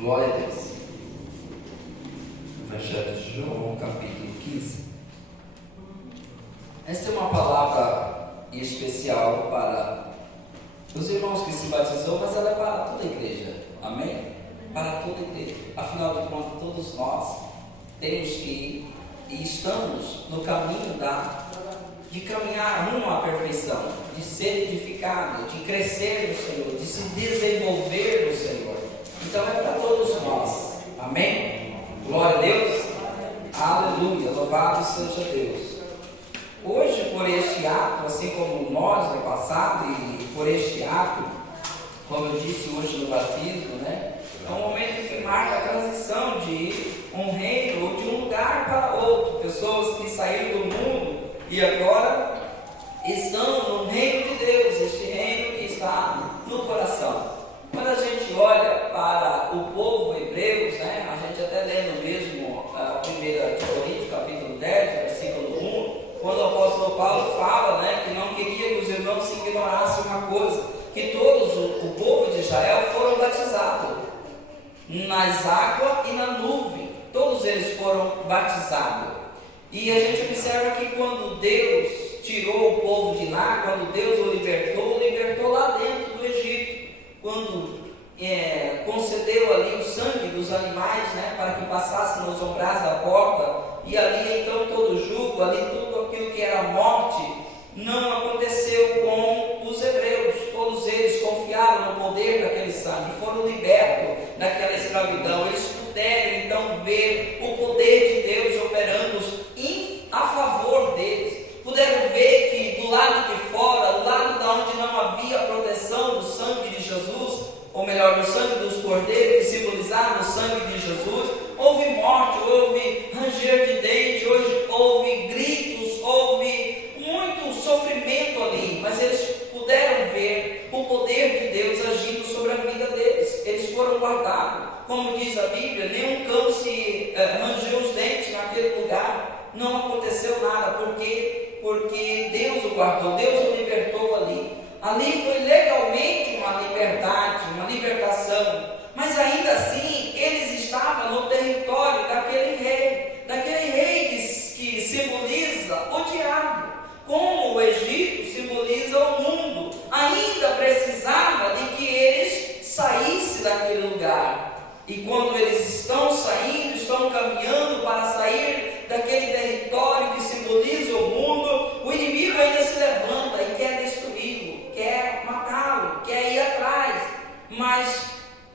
Glória a Deus. Evangelho de João, capítulo 15. Esta é uma palavra especial para os irmãos que se batizou, mas ela é para toda a igreja. Amém? Para toda a igreja. Afinal de contas, todos nós temos que ir e estamos no caminho de caminhar rumo à perfeição, de ser edificado, de crescer no Senhor, de se desenvolver no Senhor. Então é para todos nós. Amém? Glória a Deus. Aleluia. Louvado seja Deus. Hoje, por este ato, assim como nós no passado, e por este ato, como eu disse hoje no batismo, né? É um momento que marca a transição de um reino ou de um lugar para outro. Pessoas que saíram do mundo e agora estão no reino de Deus, este reino que está no coração. Quando a gente olha para o povo hebreus, né, a gente até lê no mesmo 1 Coríntios, capítulo 10, versículo 1, quando o apóstolo Paulo fala, né, que não queria que os irmãos se ignorassem uma coisa, que todos o povo de Israel foram batizados nas águas e na nuvem. Todos eles foram batizados. E a gente observa que quando Deus tirou o povo de lá, quando Deus o libertou lá dentro do Egito, quando concedeu ali o sangue dos animais, né, para que passasse nos umbrais da porta, e ali então todo o jugo, ali tudo aquilo que era morte, não aconteceu com os hebreus. Todos eles confiaram no poder daquele sangue, foram libertos daquela escravidão. Eles puderam então ver o poder de Deus operando a favor deles. Puderam ver que do lado de fora, do lado de onde não havia proteção do sangue de Jesus, ou melhor, do sangue dos cordeiros, que simbolizavam o sangue de Jesus, houve morte, houve ranger de dente, houve gritos, houve muito sofrimento ali, mas eles puderam ver o poder de Deus agindo sobre a vida deles. Eles foram guardados. Como diz a Bíblia, nenhum cão se rangeu os dentes naquele lugar, não aconteceu nada. Por quê? Porque Deus o guardou, Deus o libertou ali. Ali foi legalmente uma liberdade, uma libertação, mas ainda assim eles estavam no território daquele rei que simboliza o diabo. Como o Egito simboliza o mundo, ainda precisava de que eles saíssem daquele lugar. E quando eles estão saindo, estão caminhando para sair daquele território que simboliza o mundo, o inimigo ainda se levanta e quer destruí-lo, quer matá-lo, quer ir atrás. Mas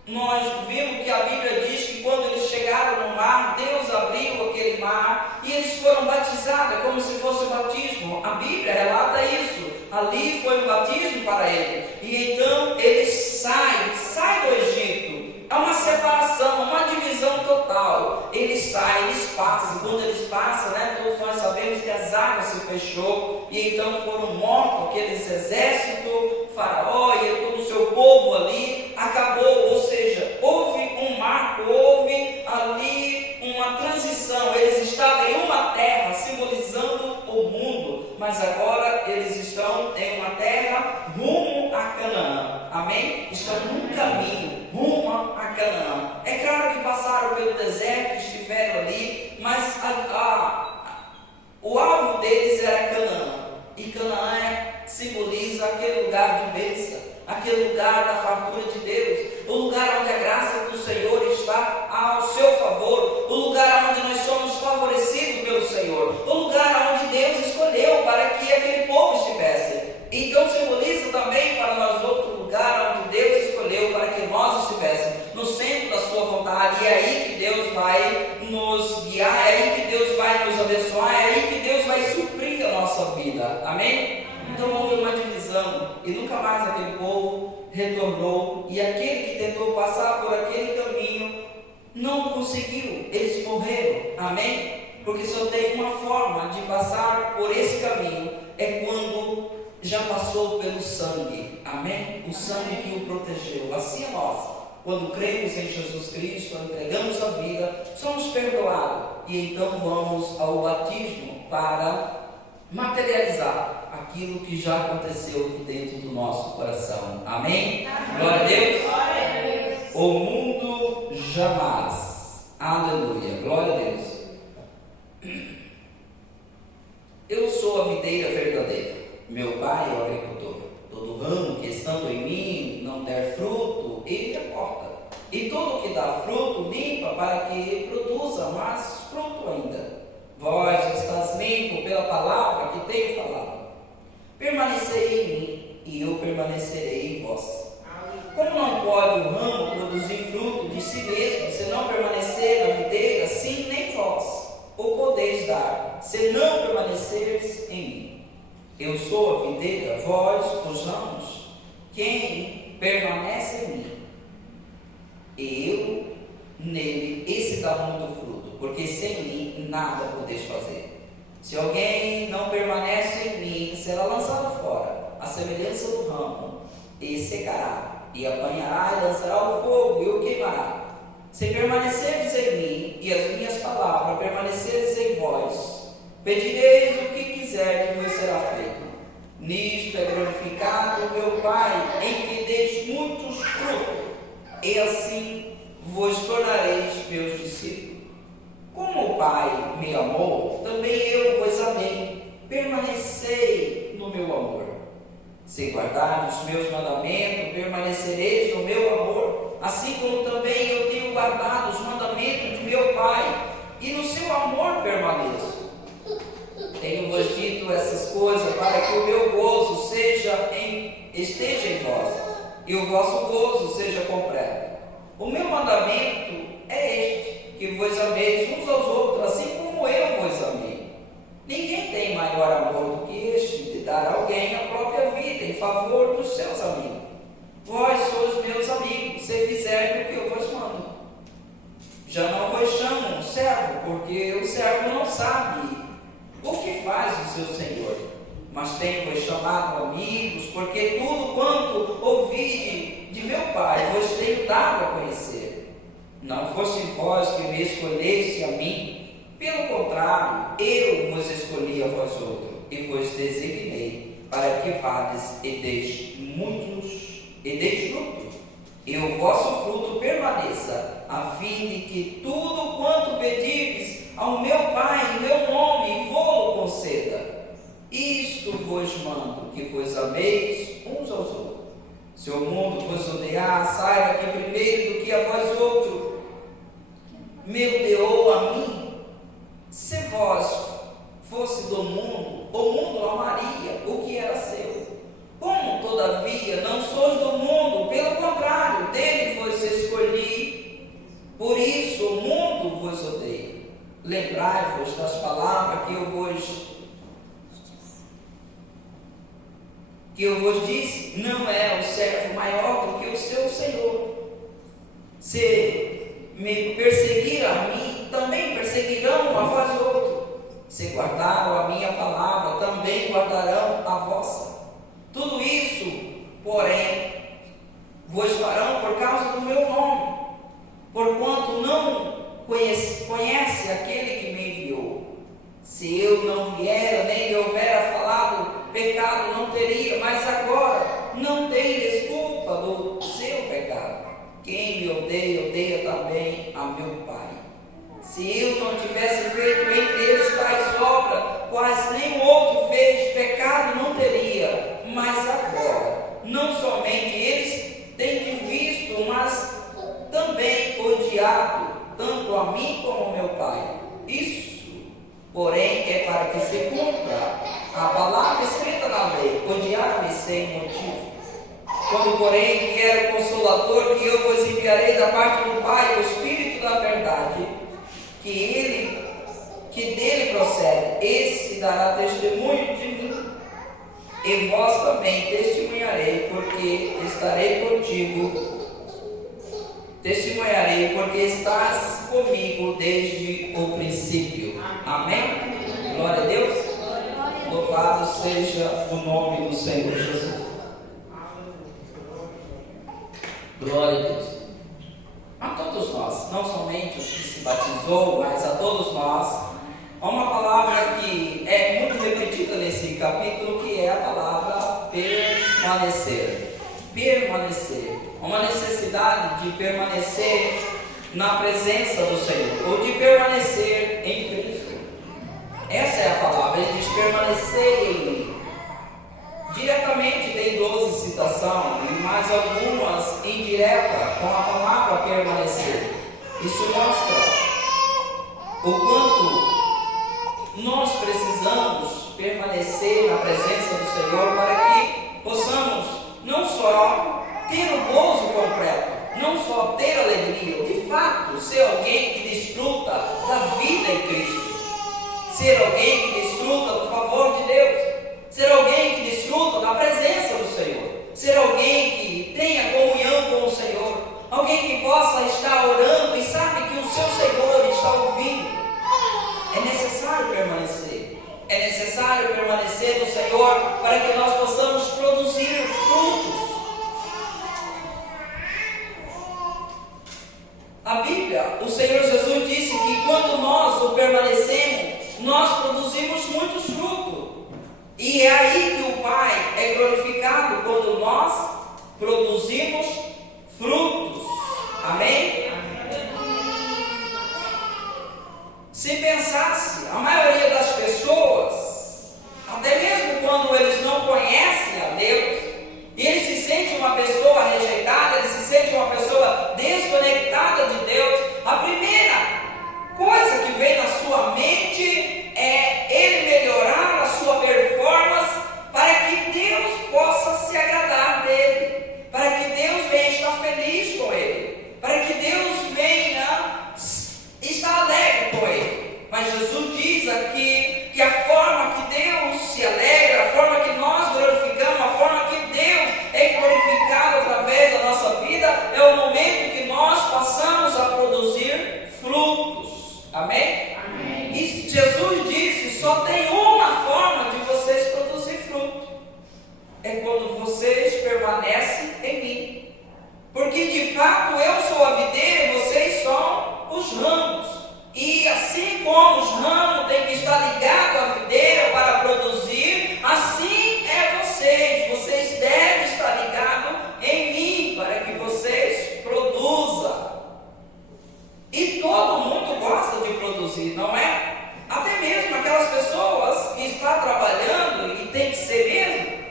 nós vimos que a Bíblia diz que quando eles chegaram no mar, Deus abriu aquele mar e eles foram batizados, como se fosse o batismo. A Bíblia relata isso. Ali foi um batismo para eles. E então eles saem do Egito. Há uma separação, uma divisão total. Eles saem, eles passam. Quando eles passam, né, todos nós sabemos que as águas se fechou. E então foram mortos aqueles exércitos, Faraó e todo o seu povo ali. Acabou, ou seja, houve um marco, houve ali uma transição. Eles estavam em uma terra simbolizando o mundo, mas agora eles estão em uma terra rumo a Canaã. Amém? Estão num caminho rumo a Canaã. É claro que passaram pelo deserto, estiveram ali, mas o alvo deles era Canaã. E Canaã simboliza aquele lugar de bênção, aquele lugar da fartura de Deus, o lugar onde a graça do Senhor está ao seu favor, o lugar onde nós somos favorecidos pelo Senhor, o lugar onde Deus escolheu para que aquele povo estivesse. Então simboliza também para nós outro lugar onde Deus escolheu para que nós estivéssemos no centro da sua vontade. E é aí que Deus vai nos guiar, é aí que Deus vai nos abençoar, é aí que Deus vai suprir a nossa vida. Amém? Então houve uma divisão e nunca mais aquele povo retornou, e aquele que tentou passar por aquele caminho não conseguiu, eles morreram. Amém? Porque só tem uma forma de passar por esse caminho, é quando já passou pelo sangue. Amém? O sangue que o protegeu. Assim é nós, quando cremos em Jesus Cristo, entregamos a vida, somos perdoados, e então vamos ao batismo para materializar aquilo que já aconteceu aqui dentro do nosso coração. Amém? Glória a Deus. O mundo jamais. Aleluia, glória a Deus. Eu sou a videira verdadeira, meu pai é o agricultor. Todo ramo que estando em mim não der fruto, ele corta. E todo que dá fruto, limpa para que produza mais fruto ainda. Vós estás limpo pela palavra que tenho falado. Permanecei em mim, e eu permanecerei em vós. Como não pode o ramo produzir fruto de si mesmo, se não permanecer na videira, sim, nem vós o podeis dar, se não permaneceres em mim. Eu sou a videira, vós os ramos. Quem permanece em mim, eu nele, esse dá muito fruto, porque sem mim nada podeis fazer. Se alguém não permanece em mim, será lançado fora, à semelhança do ramo, e secará, e apanhará e lançará o fogo e o queimará. Se permanecerdes em mim, e as minhas palavras permaneceres em vós, pedireis o que quiserdes e vos será feito. Nisto é glorificado o meu Pai, em que deis muitos frutos, e assim vos tornareis meus discípulos. Como o Pai me amou, também eu vos amei. Permanecei no meu amor. Se guardardes os meus mandamentos, permanecereis no meu amor, assim como também eu tenho guardado os mandamentos de meu Pai, e no seu amor permaneço. Tenho-vos dito essas coisas para que o meu gozo esteja em vós, e o vosso gozo seja completo. O meu mandamento é este, que vos ameis uns aos outros, assim como eu vos amei. Ninguém tem maior amor do que este, de dar a alguém a própria vida em favor dos seus amigos. Vós sois meus amigos, se fizerem o que eu vos mando. Já não vos chamo servo, porque o servo não sabe o que faz o seu senhor. Mas tenho-vos chamado amigos, porque tudo quanto ouvi de meu Pai vos tenho dado a conhecer. Não fosse vós que me escolheste a mim, pelo contrário, eu vos escolhi a vós outros, e vos designei, para que vades e deis fruto, e o vosso fruto permaneça, a fim de que tudo quanto pedirdes ao meu Pai em meu nome, vou-lo conceda. Isto vos mando, que vos ameis uns aos outros. Se o mundo vos odiar, saiba que primeiro do que a vós outros, me odiou a mim. Se vós fosse do mundo, o mundo amaria o que era seu. Como, todavia, não sois do mundo, pelo contrário, dele vos escolhi, por isso o mundo vos odeia. Lembrai-vos das palavras que eu vos disse, não é o servo maior do que o seu senhor. Se me perseguir a mim, também perseguirão a vós outros. Se guardaram a minha palavra, também guardarão a vossa. Tudo isso, porém, vos farão por causa do meu nome, porquanto não conhece aquele que me enviou. Se eu não vier, nem lhe houver falado, pecado não teria, mas agora não tem desculpa do seu pecado. Quem me odeia, odeia também a meu Pai. Se eu não tivesse feito entre eles tais obras, quais nenhum outro fez, pecado não teria. Mas agora, não somente eles têm visto, mas também odiado, tanto a mim como ao meu Pai. Isso, porém, é para que se cumpra a palavra escrita na lei, odiar-me sem motivo. Quando, porém, vier o Consolador, que eu vos enviarei da parte do Pai, o Espírito da verdade, que dele procede, esse dará testemunho de mim, e vós também testemunharei, porque estarei contigo, testemunharei, porque estás comigo desde o princípio. Amém? Glória a Deus. Louvado seja o nome do Senhor Jesus. Glória a Deus. A todos nós, não somente os que se batizou, mas a todos nós, há uma palavra que é muito repetida nesse capítulo, que é a palavra permanecer. Permanecer. Uma necessidade de permanecer na presença do Senhor, ou de permanecer em Cristo. Essa é a palavra, ele diz permanecer em mim. Diretamente tem 12 citações e mais algumas indiretas com a palavra permanecer. Isso mostra o quanto nós precisamos permanecer na presença do Senhor para que possamos não só ter o gozo completo, não só ter alegria, de fato, ser alguém que desfruta da vida em Cristo, ser alguém que desfruta do favor de Deus, ser alguém que desfruta da presença do Senhor, ser alguém que tenha comunhão com o Senhor, alguém que possa estar orando e sabe que o seu Senhor está ouvindo. É necessário permanecer. É necessário permanecer no Senhor para que nós possamos produzir frutos. A Bíblia, o Senhor Jesus disse que quando nós o permanecemos, nós produzimos muitos frutos. E é aí que o Pai é glorificado quando nós produzimos frutos. Amém? Se pensasse, a maioria das pessoas, até mesmo quando eles não conhecem a Deus, e eles se sentem uma pessoa rejeitada, eles se sentem uma pessoa desconectada de Deus, a primeira coisa que vem na sua mente é ele melhorar a sua performance para que Deus possa se agradar dele, para que Deus venha estar feliz com ele, para que Deus venha estar alegre com ele. Mas Jesus diz aqui que a forma que Deus se alegra, a forma que nós glorificamos, a forma que Deus é glorificado através da nossa vida, é o momento que nós passamos a produzir frutos. Amém? Amém. E Jesus disse, só tem uma forma de vocês produzir fruto. É quando vocês permanecem em mim. Porque de fato eu sou a videira e vocês são os ramos. E assim como os ramos têm que estar ligados à videira para produzir, assim é vocês. Vocês devem estar ligados em mim para que vocês produzam. E todo mundo gosta de produzir, não é? Até mesmo aquelas pessoas que estão trabalhando, e tem que ser mesmo,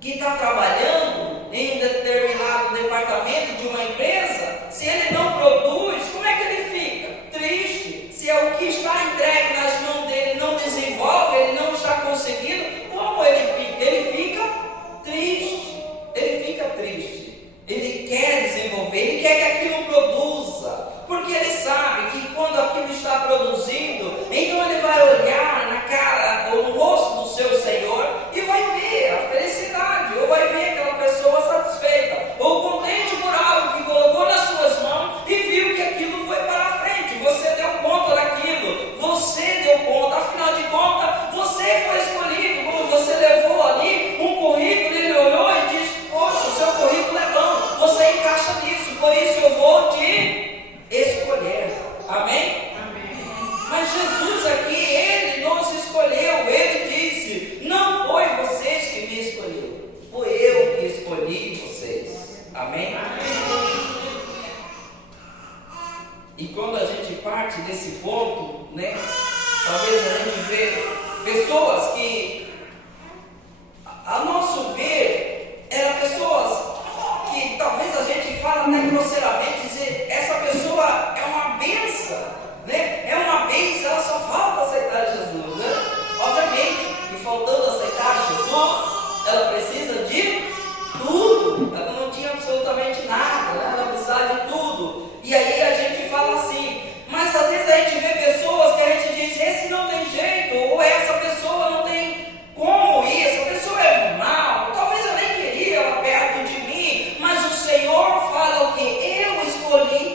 que está trabalhando em um determinado departamento de uma empresa, se ele não produz, como é que ele fica? Triste. Se é o que está entregue nas mãos dele não desenvolve, ele não está conseguindo, como ele fica? Ele fica triste. Ele fica triste. Ele quer desenvolver, ele quer que aquilo produza, porque ele sabe que quando aquilo está produzindo, então ele vai olhar na cara ou no rosto do seu Senhor e vai ver a felicidade, ou vai ver aquela pessoa satisfeita, ou contente por algo que colocou nas suas mãos e viu que aquilo foi para a frente. Você deu conta daquilo, você deu conta, afinal de contas, você foi escolhido. Quando você levou ali um currículo, ele olhou e disse, poxa, o seu currículo é bom, você encaixa nisso, por isso eu vou te escolher. Amém? Amém. Mas Jesus aqui, ele nos escolheu, ele disse, não foi vocês que me escolheu, foi eu que escolhi vocês. Amém? Amém. E quando a gente parte desse ponto, né, talvez a gente vê pessoas que, a nosso ver, eram pessoas que talvez a gente fala até grosseiramente, dizer, essa pessoa é uma bênção, né? É uma bênção, ela só falta aceitar Jesus, né? Obviamente, que faltando aceitar Jesus, ela precisa de tudo, ela não tinha absolutamente nada, né? Ela precisava de tudo. E aí a gente fala assim, mas às vezes a gente vê pessoas que a gente diz, esse não tem jeito, ou essa pessoa não tem como ir, essa pessoa é mal, talvez eu nem queria ela perto de mim, mas o Senhor fala o que? Eu escolhi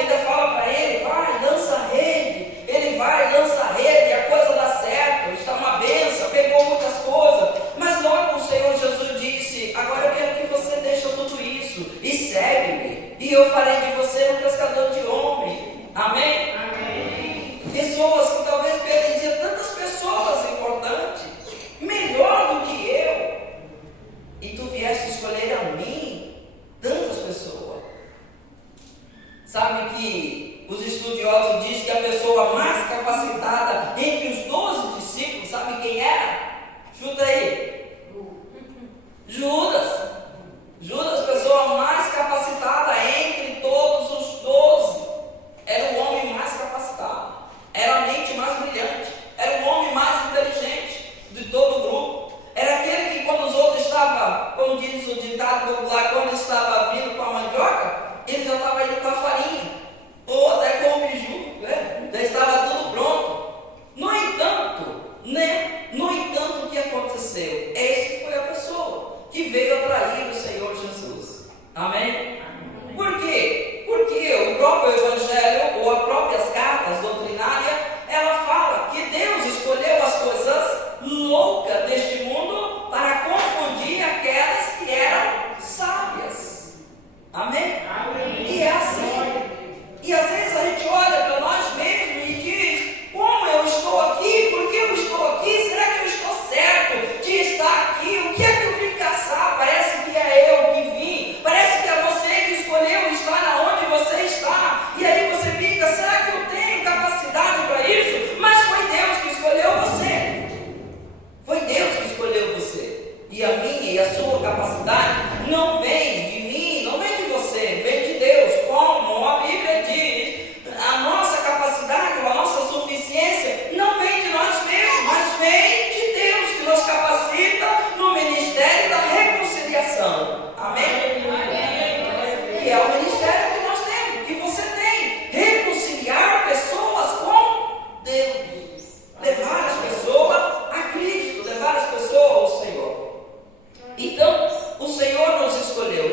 ainda fala para ele, vai, lança a rede. Ele vai, lança a rede, a coisa dá certo, está uma bênção, pegou muitas coisas. Mas logo o Senhor Jesus disse, agora eu quero que você deixe tudo isso e segue-me, e eu farei de você um pescador de homens. Amém? Amém. Pessoas que talvez perdiam tantas pessoas importantes, melhor do que eu, e tu vieste escolher a mim, tantas pessoas. Sabe que os estudiosos dizem que a pessoa mais capacitada entre os 12 discípulos, sabe quem era? Chuta aí. Judas. Judas, pessoa mais capacitada entre todos os 12. Era o homem mais capacitado. Era a mente mais brilhante. Era o homem mais inteligente de todo o grupo. Era aquele que quando os outros estavam, como diz o ditado popular, quando estava vindo com a mandioca, ele já estava indo com a farinha, ou até com o biju, né? Já estava tudo pronto. No entanto, o que aconteceu? Esta foi a pessoa que veio atrair o Senhor Jesus. Amém? Por quê? Porque o próprio Evangelho, ou as próprias cartas doutrinárias, ela fala que Deus escolheu as coisas loucas deste mundo para confundir aquelas que eram sábias. Amém? Amém. E é assim. E às vezes a gente olha para nós mesmos e diz, como eu estou aqui? Por que eu estou aqui? Será que eu estou certo de estar aqui? O que é que eu vim caçar? Parece que é eu que vim. Parece que é você que escolheu estar onde você está. E aí você fica, será que eu tenho capacidade para isso? Mas foi Deus que escolheu você. Foi Deus que escolheu você. E a minha e a sua capacidade não vem de mim, não vem de você, vem de Deus. Como a Bíblia diz, a nossa capacidade, a nossa suficiência não vem de nós mesmos, mas vem de Deus, que nos capacita no ministério da reconciliação. Amém? Amém. Que é o ministério que nós temos, que você tem. Reconciliar pessoas com Deus. Levar as pessoas a Cristo, levar as pessoas ao Senhor. Então, o Senhor nos escolheu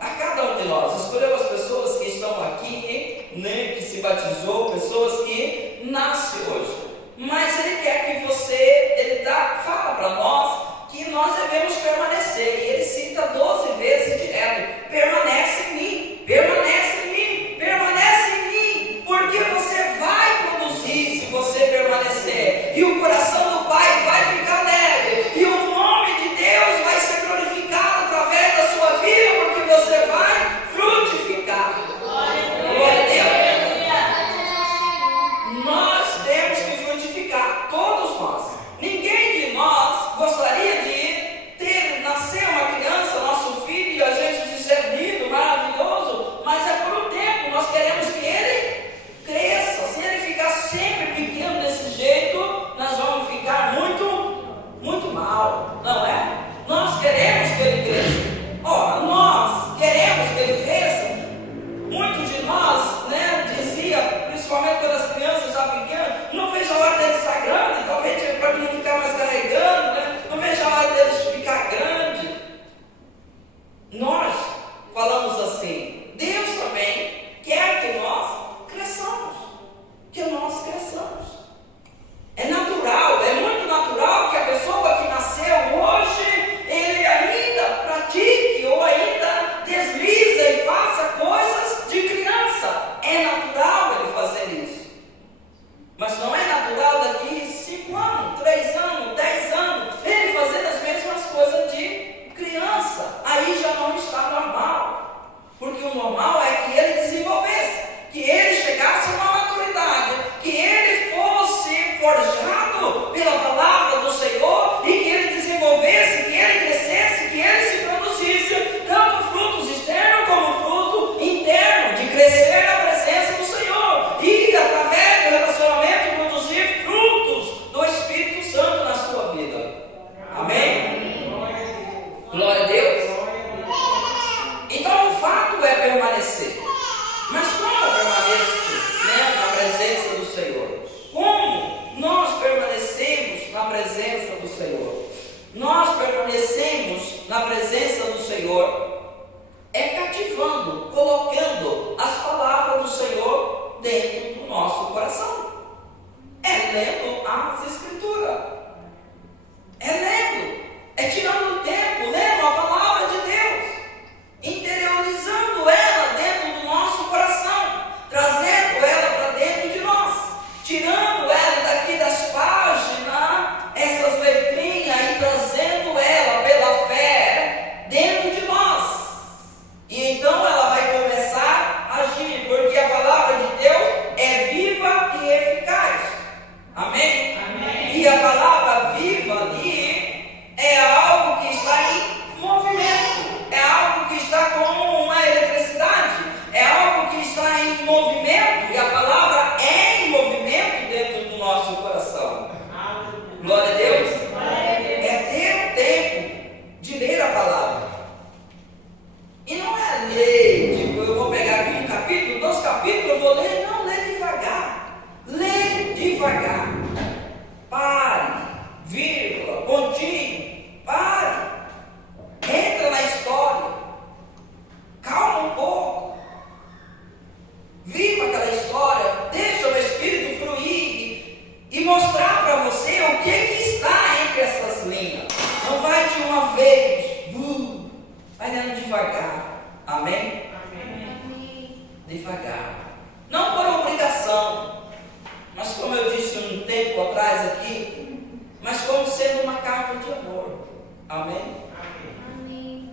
a cada um de nós, escolheu as pessoas que estão aqui, né, que se batizou, pessoas que nascem hoje. Mas Ele quer que você, fala para nós que nós devemos permanecer. E Ele cita 12 vezes direto: permanece em mim, permanece em mim, permanece em mim, porque você vai produzir se você permanecer. E o coração do Pai vai ficar alegre. E o nome de Deus vai ser glorificado através da sua vida, porque você vai frutificar. Glória a Deus. Nós temos que frutificar, todos nós. Ninguém de nós gostaria de nascer uma criança, nosso filho, e a gente dizer lindo, maravilhoso, mas é por um tempo. Nós queremos que ele cresça. Se ele ficar sempre pequeno desse jeito, nós vamos ficar muito mal, não é? Nós queremos que ele cresça. Nós queremos que ele cresça. Muitos de nós, né, dizia, principalmente quando as crianças já pequenas, não vejo a hora deles estar grande, talvez para não ficar mais carregando, né? Não vejo a hora deles ficar grande. Nós falamos assim, Deus também quer que nós cresçamos, que nós cresçamos. É natural, é muito natural que a pessoa que nasceu hoje, ele ainda pratique ou ainda desliza e faça coisas de criança. É natural ele fazer isso. Mas não é natural daqui 5 anos, 3 anos, 10 anos, ele fazer as mesmas coisas de criança. Aí já não está normal. Porque o normal é que ele desenvolvesse, que ele chegasse a uma maturidade, que ele fosse forjado pela palavra do Senhor e que ele desenvolvesse, que ele crescesse, que ele se produzisse, tanto frutos externos como fruto interno, de crescer na presença do Senhor e através do relacionamento produzir frutos do Espírito Santo na sua vida. Amém? Glória a Deus. Então o fato é permanecer. Mas como eu permaneço, né, na presença do Senhor? Como nós permanecemos na presença do Senhor? Nós permanecemos na presença do Senhor cativando, colocando as palavras do sendo uma carta de amor. Amém? Amém.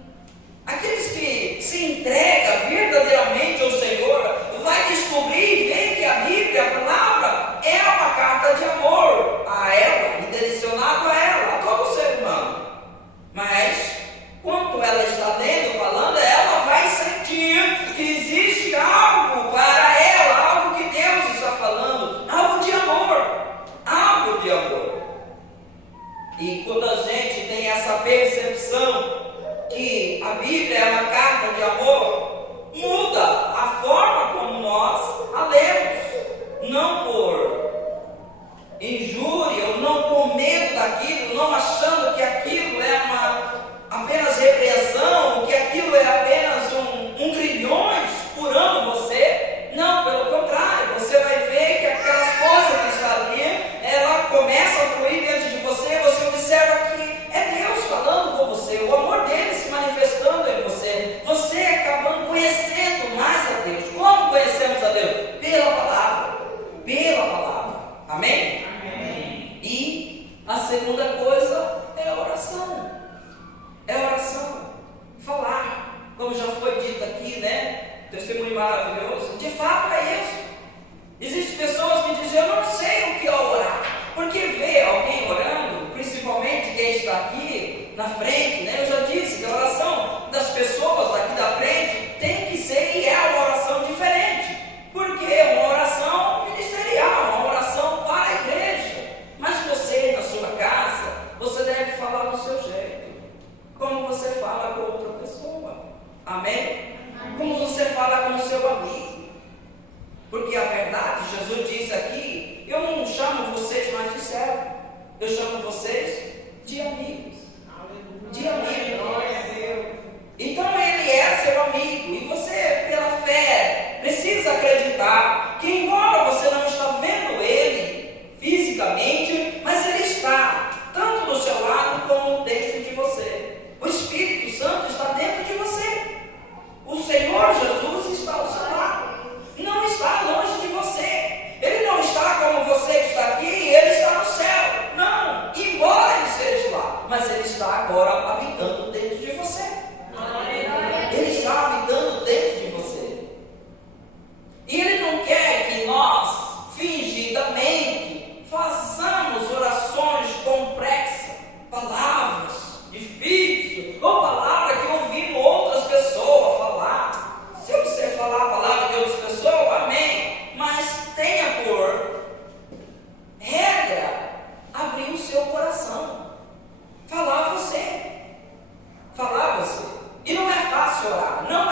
Aqueles que se entregam verdadeiramente ao Senhor, vai descobrir e ver que a Bíblia, a palavra, é uma carta de amor a ela, e direcionado a ela, a todo ser humano. Mas, quando ela está lendo, falando, ela vai sentir que existe algo para ela, algo que Deus está falando, algo de amor, algo de amor. E quando a gente tem essa percepção que a Bíblia é uma carta de amor, muda a forma como nós a lemos, não por injúria, ou não com medo daquilo, não achando que aquilo é apenas repreensão, que aquilo é apenas um grilhões furando você. Não, pelo contrário, você vai ver que aquelas coisas que está ali, ela começa a fluir dentro de você, você observa que é Deus falando com você, o amor dele se manifestando em você, você acabando conhecendo mais a Deus. Como conhecemos a Deus? Pela palavra, amém? Amém. E a segunda coisa é a oração, falar, como já foi dito aqui, né? Testemunho maravilhoso, de fato é isso. Existem pessoas que dizem, eu não sei o que é orar, porque vê alguém orando, principalmente quem está aqui na frente, né? Eu já disse que a oração das pessoas aqui da frente tem que ser e é uma oração diferente, porque é uma oração ministerial, uma oração para a igreja. Mas você, na sua casa, você deve falar do seu jeito, como você fala com outra pessoa, amém? Como você fala com o seu amigo. Porque a verdade, Jesus disse aqui, eu não chamo vocês mais de servo, eu chamo vocês de amigos. De amigos. Então ele é seu amigo, e você, pela fé, precisa acreditar que, embora você não está vendo ele fisicamente, mas ele está tanto do seu lado como dentro de você. O Espírito Santo está dentro de você. O Senhor Jesus está ao seu lado. Não está longe de você. Ele não está como você está aqui e ele está no céu. Não, embora ele esteja lá, mas ele está agora habitando dentro de você. Ele está habitando dentro de você. E ele não quer que nós, fingidamente, façamos orações complexas, palavras difíceis, ou palavras que ouvimos outras pessoas falar. Se você falar a palavra de outras pessoas, amém. Mas tenha por regra abrir o seu coração. Falar você. E não é fácil orar. Não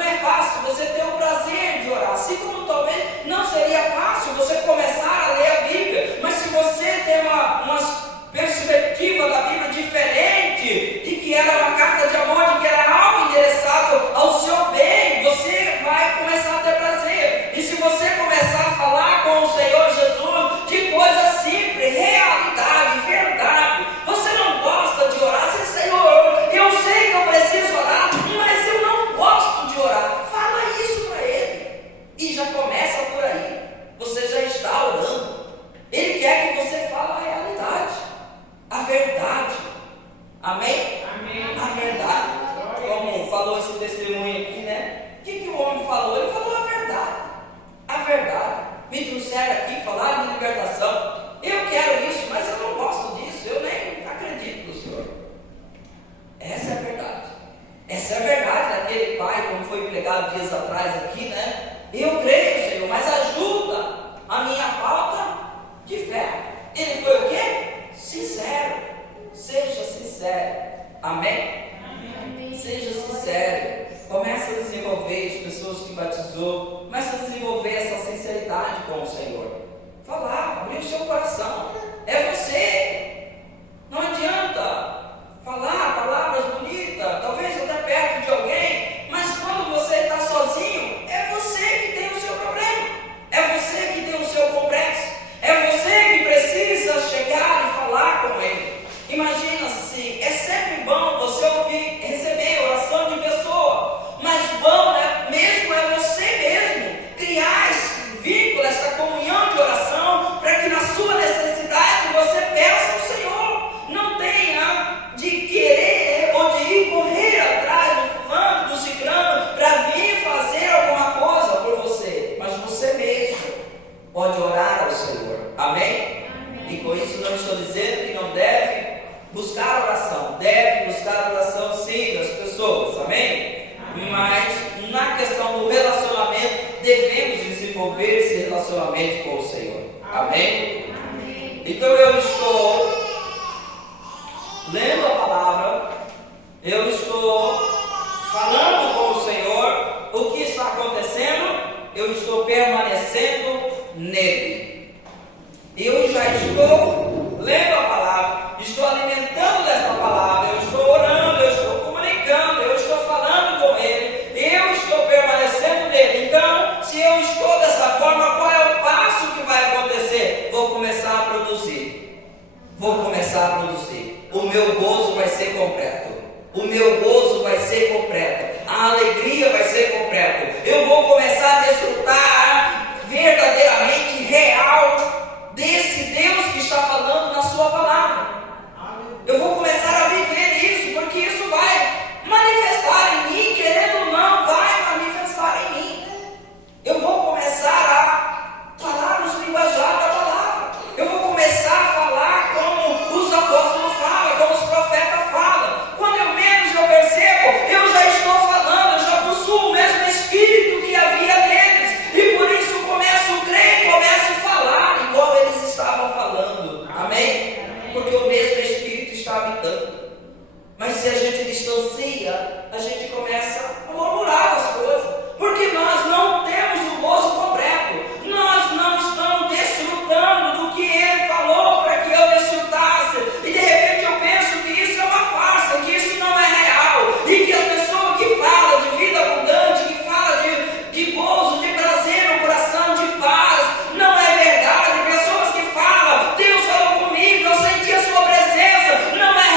é fácil você ter o prazer de orar. Assim como talvez não seria fácil você começar a ler a Bíblia. Mas se você tem uma perspectiva da Bíblia diferente, de que ela é uma carta de amor, de que ela é algo endereçado ao seu bem, você vai começar a ter prazer. E se você começar a falar com o Senhor Jesus de coisas simples, realidade, verdade, você não gosta de orar, você diz, Senhor, eu sei que eu preciso orar, mas eu não gosto de orar. Fala isso para ele. E já começa por aí. Você já está orando. Ele quer que você fale a realidade, a verdade. Amém? Amém. A verdade. Como falou esse testemunho aqui, né? O que o homem falou? Ele falou a verdade. A verdade. Me trouxeram aqui, falaram de libertação. Eu quero isso, mas eu não gosto disso. Eu nem acredito no Senhor. Essa é a verdade. Essa é a verdade daquele pai, como foi pregado dias atrás aqui, né? Eu creio, Senhor, mas ajuda a minha falta de fé. Ele foi o quê? Sincero. Seja sincero. Amém? Amém. Seja sincero. Começa a desenvolver as pessoas que batizou. Começa a desenvolver essa sinceridade com o Senhor. Falar, abrir o seu coração. É você. Não adianta falar palavras bonitas, talvez até perto de alguém, mas quando você está sozinho, é você que tem o seu problema. É você que tem o seu complexo. É você que precisa chegar e falar com ele. Imagina se é sempre bom você ouvir, receber oração de pessoa, mas bom, né? Mesmo é você mesmo criar esse vínculo, essa comunhão de oração, para que na sua necessidade Amém? E com isso não estou dizendo que não deve buscar oração. Deve buscar oração sim das pessoas. Amém? Mas na questão do relacionamento, devemos desenvolver esse relacionamento com o Senhor. Amém? Então eu estou lendo a palavra, eu estou falando com o Senhor. O que está acontecendo? Eu estou permanecendo nele. Eu já estou lendo a palavra, estou alimentando dessa palavra, eu estou orando, eu estou comunicando, eu estou falando com ele, eu estou permanecendo nele. Então, se eu estou dessa forma, qual é o passo que vai acontecer? Vou começar a produzir. O meu gozo vai ser completo. O meu gozo vai ser completo. A alegria vai ser completa. Eu vou começar a desfrutar verdadeiramente real desse Deus que está falando na sua palavra. Eu vou começar a viver isso, porque isso vai manifestar em mim, querendo ou não, vai manifestar em mim. Eu vou começar a falar nos linguajar da palavra. Eu vou começar a falar como os apóstolos falam, como os profetas falam. Quando eu menos eu percebo, eu já estou falando, eu já possuo o mesmo Espírito que havia neles. E por isso começo a crer, começo a falar igual eles estavam falando. Amém? Porque o mesmo Espírito está habitando. Mas se a gente distancia, a gente começa a murmurar as coisas. Porque nós não temos o gozo completo. Nós não estamos desfrutando do que Ele falou para que eu desfrutasse. E de repente eu penso que isso é uma farsa, que isso não é real. E que a pessoa que fala de vida abundante, que fala de gozo, de prazer no coração, de paz, não é verdade. Pessoas que falam, Deus falou comigo, eu senti a sua presença, não é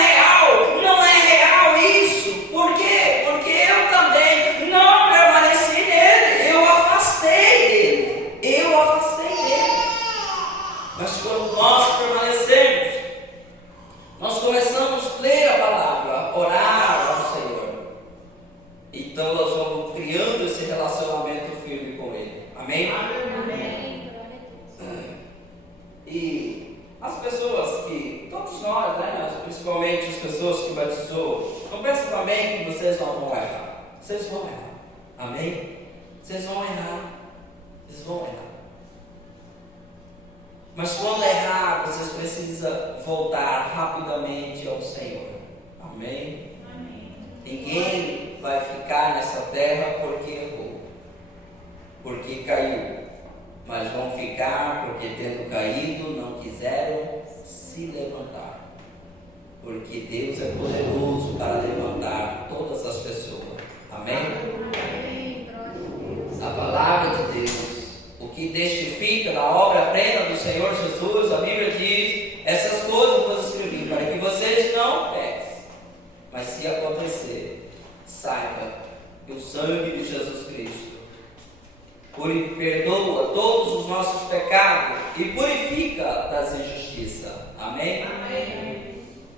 real isso. Por quê? Porque eu também não permaneci nele, eu afastei dele. Mas quando nós permanecemos, nós começamos a ler a palavra, orar ao Senhor. Então nós vamos criando esse relacionamento firme com Ele. Amém? E as pessoas que, todos nós, né, principalmente as pessoas que batizou, não pensem também que vocês não vão errar. Vocês vão errar. Amém? Vocês vão errar. Mas quando errar, vocês precisam voltar rapidamente ao Senhor. Amém? Ninguém vai ficar nessa terra porque errou, porque caiu. Mas vão ficar porque, tendo caído, não quiseram se levantar. Porque Deus é poderoso para levantar todas as pessoas. Amém? A palavra de Deus, o que testifica na obra plena do Senhor Jesus, a Bíblia diz: essas coisas eu vos escrevi para que vocês não pequem. Mas se acontecer, saiba que o sangue de Jesus Cristo perdoa todos os nossos pecados e purifica das injustiças. Amém?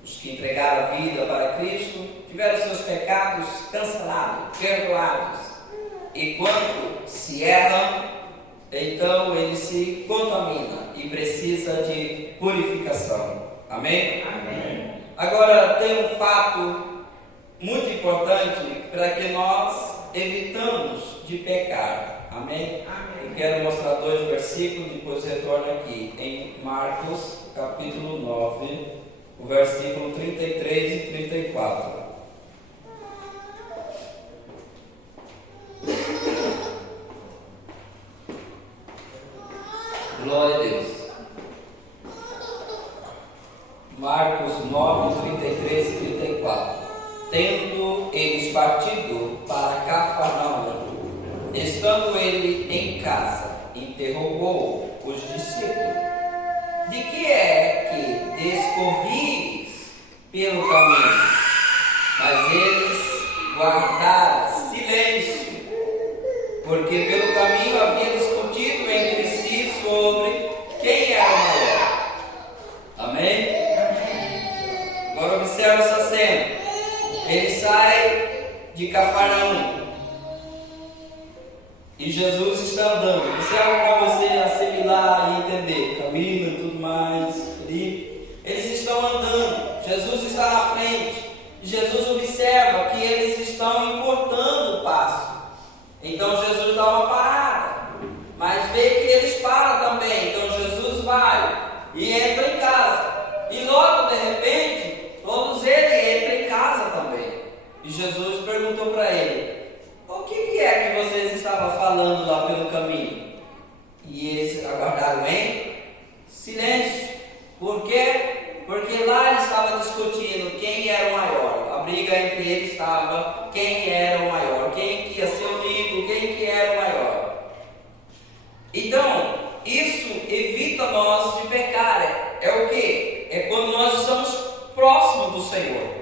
Os que entregaram a vida para Cristo tiveram seus pecados cancelados, perdoados. E quando se erram, então ele se contamina e precisa de purificação. Amém? Agora tem um fato muito importante para que nós evitamos de pecar. Amém? Eu quero mostrar 2 versículos, depois retorno aqui em Marcos capítulo 9, o versículo 33 e 34. Glória a Deus. Marcos 9, 33 e 34. Tendo eles partido para Cafarnaum, estando ele em casa, interrogou os discípulos: de que é que discorris pelo caminho? Mas eles guardaram silêncio, porque pelo caminho haviam discutido entre si sobre quem era o maior. Amém? Agora observa essa cena. Ele sai de Cafarnaum e e Jesus está andando. Isso é algo para você assimilar e entender. Caminho e tudo mais. Eles estão andando. Jesus está na frente. Jesus observa que eles estão encurtando o passo. Então Jesus dá uma parada. Mas vê que eles param também. Então Jesus vai e entra em casa. E logo de repente, todos eles entram em casa também. E Jesus perguntou para ele: o que é que vocês estavam falando lá pelo caminho? E eles aguardaram em silêncio. Por quê? Porque lá eles estavam discutindo quem era o maior. A briga entre eles estava quem era o maior, quem que ia ser unido, quem que era o maior. Então, isso evita nós de pecar. É o que? É quando nós estamos próximos do Senhor.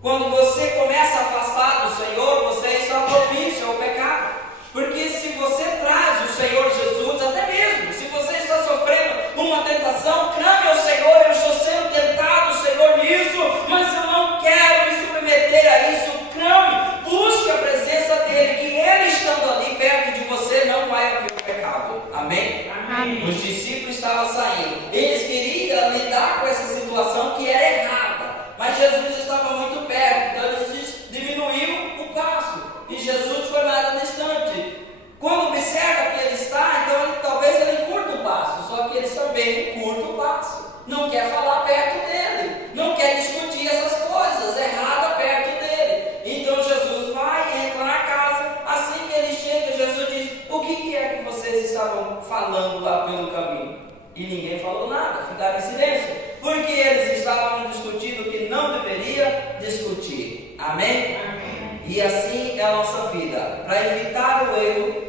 Quando você começa a afastar do Senhor, você está propício ao pecado. Porque se você traz o Senhor Jesus, até mesmo se você está sofrendo uma tentação, clame ao Senhor: eu estou sendo tentado, Senhor, nisso, mas eu não quero me submeter a isso. Clame, busque a presença dEle, que Ele estando ali perto de você, não vai haver pecado. Amém? Amém. Os discípulos estavam saindo. Eles queriam lidar com essa situação que era errada, mas Jesus estava muito perto, então eles diminuíram o passo. E Jesus foi mais distante. Quando observa que ele está, então talvez ele curta o passo, só que eles também curtam o passo. Não quer falar perto dele, não quer discutir essas coisas erradas perto dele. Então Jesus vai, entra na casa. Assim que ele chega, Jesus diz: o que é que vocês estavam falando lá pelo caminho? E ninguém falou nada, ficaram em silêncio, porque eles estavam discutindo o que não deveria discutir. Amém? Amém. E assim é a nossa vida. Para evitar o erro,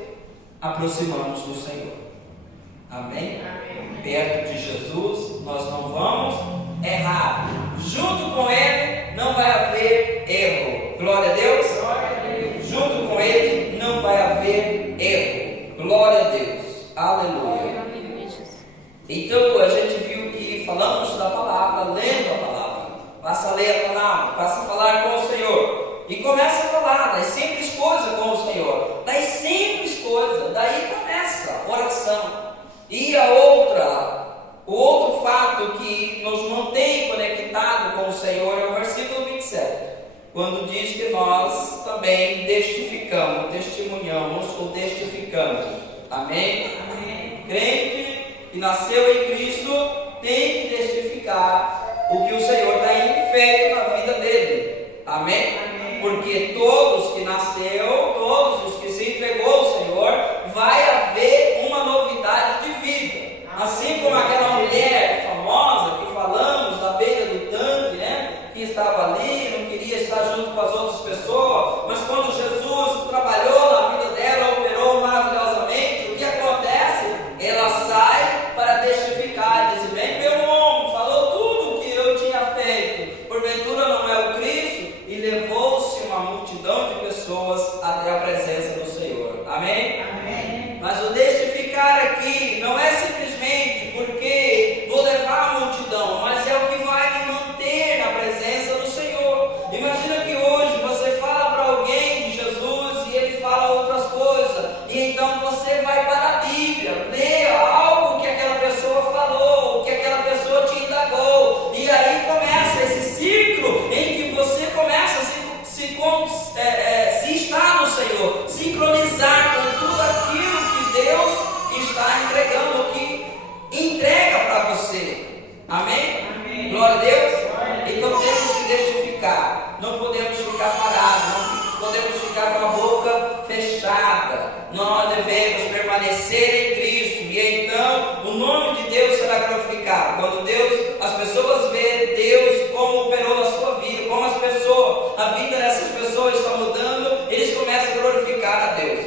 aproximamos do Senhor. Amém? Amém. Perto de Jesus, nós não vamos errar. Junto com Ele, não vai haver erro. Glória a Deus. Glória a Deus. Junto com Ele, não vai haver erro. Glória a Deus. Aleluia. Então, a gente viu que falamos da palavra, lendo a palavra. Passa a ler a palavra, passa a falar com o Senhor. E começa a falar das simples coisas com o Senhor. Das simples coisas. Daí começa a oração. E o outro fato que nos mantém conectado com o Senhor é o versículo 27. Quando diz que nós também testemunhamos ou testificamos. Amém? Amém. Crente que nasceu em Cristo tem que testificar o que o Senhor tem feito na vida dele. Amém? Amém. Porque todos que nasceu, todos os que se entregou ao Senhor, vai haver uma novidade de vida. Assim como aquela mulher famosa que falamos da beira do tanque, né? Que estava ali, não queria estar junto com as outras pessoas, mas quando Jesus trabalhou na vida dela, operou maravilhosamente, o que acontece? Ela sai para testificar, diz: vem ver um homem, falou tudo o que eu tinha feito, porventura não é o Cristo? E levou-se uma multidão de pessoas até a presença do Senhor. Amém? Amém. Mas o testificar aqui não é simplesmente porque vou levar a multidão, mas é o que vai me manter na presença do Senhor. Imagina que hoje você fala para alguém de Jesus e ele fala outras coisas, e então você vai para a Bíblia, lê algo que aquela pessoa falou, que aquela pessoa te indagou, e aí começa esse ciclo em que você começa a se estar no Senhor, sincronizar com tudo aquilo que Deus está entregando, que entrega para você. Amém? Amém. Glória a Deus. Glória a Deus. Então temos que testificar, não podemos ficar parados, não podemos ficar com a boca fechada. Nós devemos permanecer em Cristo, e então o nome de Deus será glorificado. Quando as pessoas veem Deus como operou na sua vida, como a vida dessas pessoas está mudando, eles começam a glorificar a Deus.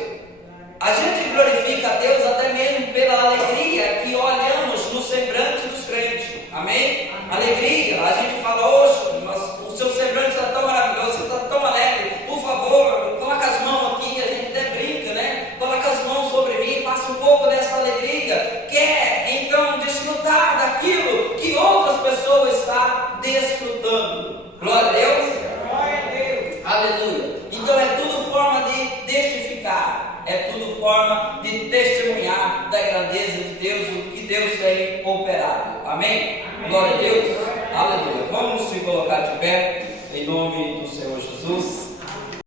A gente glorifica a Deus até mesmo pela alegria que olhamos no semblante dos crentes. Amém? Alegria. A gente fala: oxe, mas o seu semblante está tão maravilhoso, você está tão alegre. Por favor, coloca as mãos aqui. A gente até brinca, né? Coloca as mãos sobre mim, passa um pouco dessa alegria. Quer então desfrutar daquilo que outras pessoas estão desfrutando. Glória a Deus. Glória a Deus. Aleluia. Então é tudo forma de testificar, é tudo forma Amém? Glória a Deus. Aleluia. Vamos se colocar de pé em nome do Senhor Jesus.